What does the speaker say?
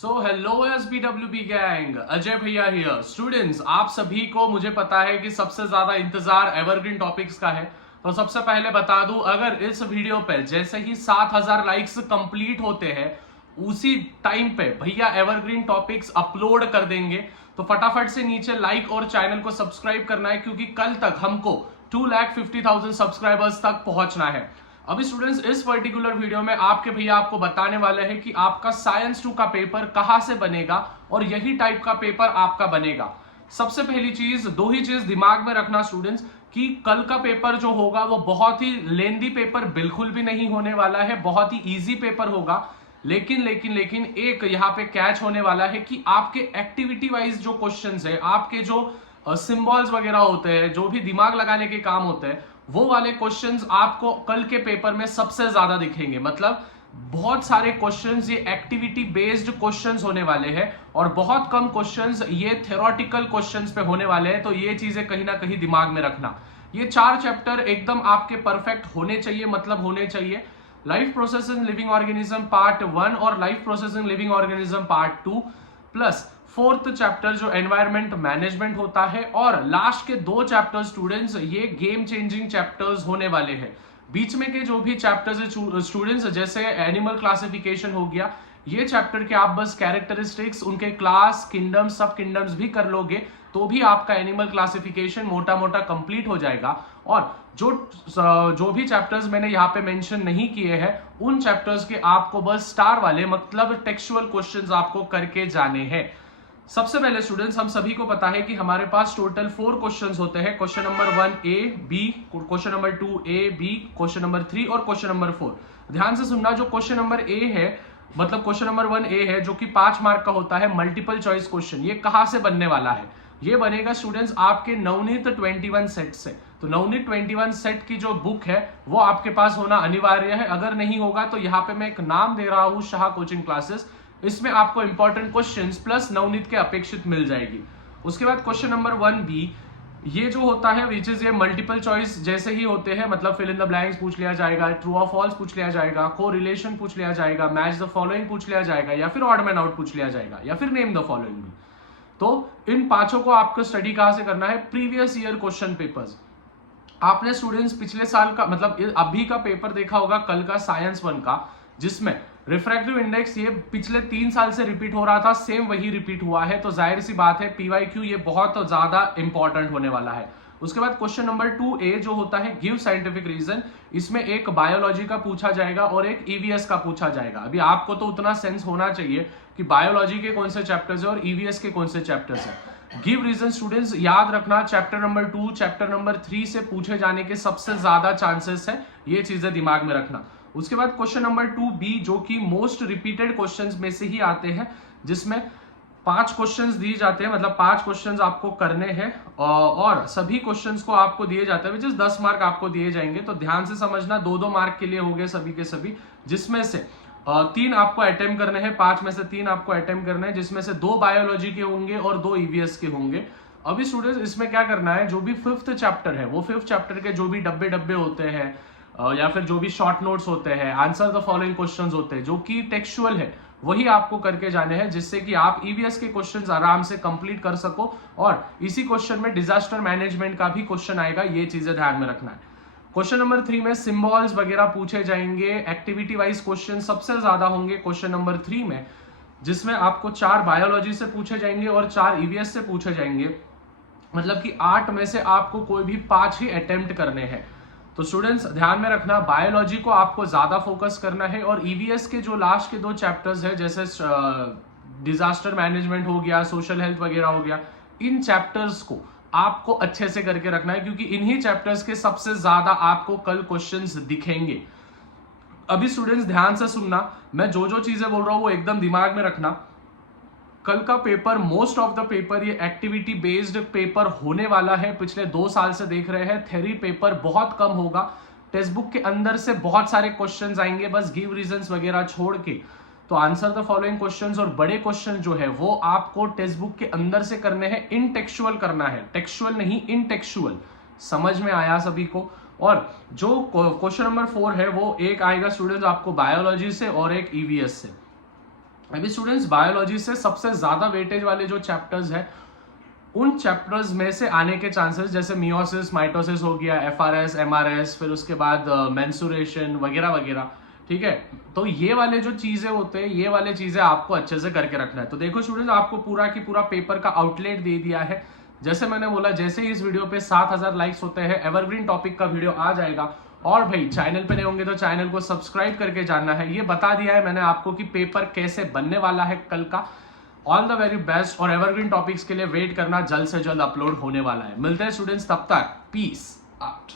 So hello SBWB gang, Ajay भैया here. Students, आप सभी को मुझे पता है कि सबसे ज्यादा इंतजार एवरग्रीन टॉपिक्स का है। तो सबसे पहले बता दूं, अगर इस वीडियो पे जैसे ही 7000 लाइक्स कंप्लीट होते हैं उसी टाइम पे भैया एवरग्रीन टॉपिक्स अपलोड कर देंगे। तो फटाफट से नीचे लाइक और चैनल को सब्सक्राइब करना है, क्योंकि कल तक हमको 2,50,000 सब्सक्राइबर्स तक पहुंचना है। अभी स्टूडेंट्स, इस पर्टिकुलर वीडियो में आपके भैया आपको बताने वाले हैं कि आपका साइंस 2 का पेपर कहां से बनेगा और यही टाइप का पेपर आपका बनेगा। सबसे पहली चीज, दो ही चीज दिमाग में रखना स्टूडेंट्स, कि कल का पेपर जो होगा वो बहुत ही लेंदी पेपर बिल्कुल भी नहीं होने वाला है, बहुत ही इजी पेपर होगा। लेकिन लेकिन लेकिन एक यहाँ पे कैच होने वाला है कि आपके एक्टिविटी वाइज जो क्वेश्चंस है, आपके जो सिंबल्स वगैरह होते हैं, जो भी दिमाग लगाने के काम होते हैं, वो वाले क्वेश्चंस आपको कल के पेपर में सबसे ज्यादा दिखेंगे। मतलब बहुत सारे क्वेश्चंस ये एक्टिविटी बेस्ड क्वेश्चंस होने वाले हैं और बहुत कम क्वेश्चंस ये थ्योरेटिकल क्वेश्चंस पे होने वाले हैं। तो ये चीजें कहीं ना कहीं दिमाग में रखना। ये 4 चैप्टर एकदम आपके परफेक्ट होने चाहिए, मतलब होने चाहिए। Life process in living organism part 1 और life process in living organism part 2 plus 4th chapter जो एनवायरमेंट मैनेजमेंट होता है, और लास्ट के 2 चैप्टर स्टूडेंट्स ये गेम चेंजिंग चैप्टर्स होने वाले हैं। बीच में के जो भी चैप्टर्स है स्टूडेंट्स, जैसे एनिमल क्लासिफिकेशन हो गया, ये चैप्टर के आप बस कैरेक्टरिस्टिक्स, उनके क्लास, किंगडम्स, सब किंगडम्स भी कर लोगे तो भी आपका एनिमल क्लासिफिकेशन मोटा मोटा कंप्लीट हो जाएगा। और जो भी चैप्टर्स मैंने यहाँ पे मेंशन नहीं किए हैं, उन चैप्टर्स के आपको बस स्टार वाले, मतलब टेक्सचुअल क्वेश्चंस आपको करके जाने हैं। सबसे पहले स्टूडेंट्स, हम सभी को पता है कि हमारे पास टोटल 4 क्वेश्चंस होते हैं। Question number 1 A B, question number 2 A B, question number 3 और क्वेश्चन नंबर 4। ध्यान से सुनना, जो क्वेश्चन नंबर A है, मतलब क्वेश्चन नंबर 1 A है, जो कि 5 मार्क का होता है, मल्टीपल चॉइस क्वेश्चन, ये कहां से बनने वाला है? ये बनेगा स्टूडेंट्स आपके नवनीत 21 सेट से। तो नवनीत 21 सेट की जो बुक है वो आपके पास होना अनिवार्य है। अगर नहीं होगा तो यहाँ पे मैं एक नाम दे रहा हूँ, शाह कोचिंग क्लासेस। इसमें आपको इंपॉर्टेंट क्वेश्चंस प्लस नवनीत के अपेक्षित मिल जाएगी। उसके बाद क्वेश्चन नंबर 1B, ये जो होता है विच इज ये मल्टीपल चॉइस जैसे ही होते हैं, मतलब फिल इन द ब्लैंक्स पूछ लिया जाएगा, ट्रू और फॉल्स पूछ लिया जाएगा, को रिलेशन पूछ लिया जाएगा, मैच द फॉलोइंग पूछ लिया जाएगा, या फिर ऑड मैन आउट पूछ लिया जाएगा, या फिर नेम द फॉलोइंग भी। तो इन पांचों को आपको स्टडी कहां से करना है? Previous year question papers. आपने स्टूडेंट्स पिछले साल का, मतलब अभी का पेपर देखा होगा, कल का साइंस 1 का, जिसमें रिफ्रैक्टिव इंडेक्स ये पिछले 3 साल से रिपीट हो रहा था, सेम वही रिपीट हुआ है। तो जाहिर सी बात है PYQ ये बहुत ज्यादा इंपॉर्टेंट होने वाला है। उसके बाद क्वेश्चन नंबर 2A जो होता है गिव साइंटिफिक रीजन, इसमें एक बायोलॉजी का पूछा जाएगा और एक EVS का पूछा जाएगा। अभी आपको तो उतना सेंस होना चाहिए कि बायोलॉजी के कौन से चैप्टर्स है और EVS के कौन से चैप्टर्स है। गिव रीजन स्टूडेंट्स याद रखना, चैप्टर नंबर 2, चैप्टर नंबर 3 से पूछे जाने के सबसे ज्यादा चांसेस है, ये चीजें दिमाग में रखना। उसके बाद क्वेश्चन नंबर 2B जो कि मोस्ट रिपीटेड क्वेश्चंस में से ही आते हैं, जिसमें 5 क्वेश्चंस दिए जाते हैं, मतलब 5 क्वेश्चंस आपको करने हैं और सभी क्वेश्चंस को आपको दिए जाते हैं, विच इज 10 मार्क आपको दिए जाएंगे। तो ध्यान से समझना, 2-2 मार्क के लिए हो गए सभी के सभी, जिसमें से 3 आपको अटेम्प्ट करने हैं, 5 में से 3 आपको अटेम्प्ट करने हैं, जिसमें से 2 बायोलॉजी के होंगे और 2 EVS के होंगे। अभी स्टूडेंट्स इसमें क्या करना है, जो भी 5th चैप्टर है, वो 5th चैप्टर के जो भी डब्बे होते हैं या फिर जो भी शॉर्ट नोट्स होते हैं, आंसर द फॉलोइंग क्वेश्चंस होते हैं, जो कि टेक्सचुअल है, वही आपको करके जाने हैं, जिससे कि आप EVS के क्वेश्चंस आराम से कंप्लीट कर सको। और इसी क्वेश्चन में डिजास्टर मैनेजमेंट का भी क्वेश्चन आएगा, ये चीजें ध्यान में रखना है। क्वेश्चन नंबर 3 में सिंबल्स वगैरह पूछे जाएंगे, एक्टिविटी वाइज क्वेश्चन सबसे ज्यादा होंगे क्वेश्चन नंबर 3 में, जिसमें आपको 4 बायोलॉजी से पूछे जाएंगे और 4 EVS से पूछे जाएंगे। मतलब कि 8 में से आपको कोई भी 5 ही अटेम्प्ट करने हैं। तो स्टूडेंट्स ध्यान में रखना, बायोलॉजी को आपको ज्यादा फोकस करना है, और EVS के जो लास्ट के 2 चैप्टर्स है, जैसे डिजास्टर मैनेजमेंट हो गया, सोशल हेल्थ वगैरह हो गया, इन चैप्टर्स को आपको अच्छे से करके रखना है, क्योंकि इन्हीं चैप्टर्स के सबसे ज्यादा आपको कल क्वेश्चंस दिखेंगे। अभी स्टूडेंट्स ध्यान से सुनना, मैं जो जो चीजें बोल रहा हूं वो एकदम दिमाग में रखना। कल का paper, most of the paper ये एक्टिविटी बेस्ड पेपर होने वाला है। पिछले 2 साल से देख रहे हैं, थ्योरी पेपर बहुत कम होगा। टेक्स्ट बुक के अंदर से बहुत सारे क्वेश्चंस आएंगे, बस गिव रीजंस वगैरह छोड़ के। तो आंसर द फॉलोइंग क्वेश्चंस और बड़े क्वेश्चन जो है वो आपको टेक्स्ट बुक के अंदर से करने हैं, इन टेक्सचुअल करना है, टेक्सचुअल नहीं इन टेक्सचुअल। समझ में आया सभी को? और जो क्वेश्चन नंबर 4 है वो एक आएगा स्टूडेंट्स आपको बायोलॉजी से और एक EVS से। अभी स्टूडेंट्स बायोलॉजी से सबसे ज्यादा वेटेज वाले जो चैप्टर्स है उन चैप्टर्स में से आने के चांसेस, जैसे मियोसिस, माइटोसिस हो गया, एफआरएस, एमआरएस, फिर उसके बाद मेंसुरेशन वगैरह वगैरह, ठीक है। तो ये वाले जो चीजें होते हैं, ये वाले चीजें आपको अच्छे से करके रखना है। तो देखो स्टूडेंट्स, आपको पूरा की पूरा पेपर का आउटलेट दे दिया है। जैसे मैंने बोला, जैसे ही इस वीडियो पे 7000 लाइक्स होते हैं, एवरग्रीन टॉपिक का वीडियो आ जाएगा। और भाई चैनल पे नहीं होंगे तो चैनल को सब्सक्राइब करके जानना है। ये बता दिया है मैंने आपको कि पेपर कैसे बनने वाला है कल का। ऑल द वेरी बेस्ट, और एवरग्रीन टॉपिक्स के लिए वेट करना, जल्द से जल्द अपलोड होने वाला है। मिलते हैं स्टूडेंट्स, तब तक पीस आउट।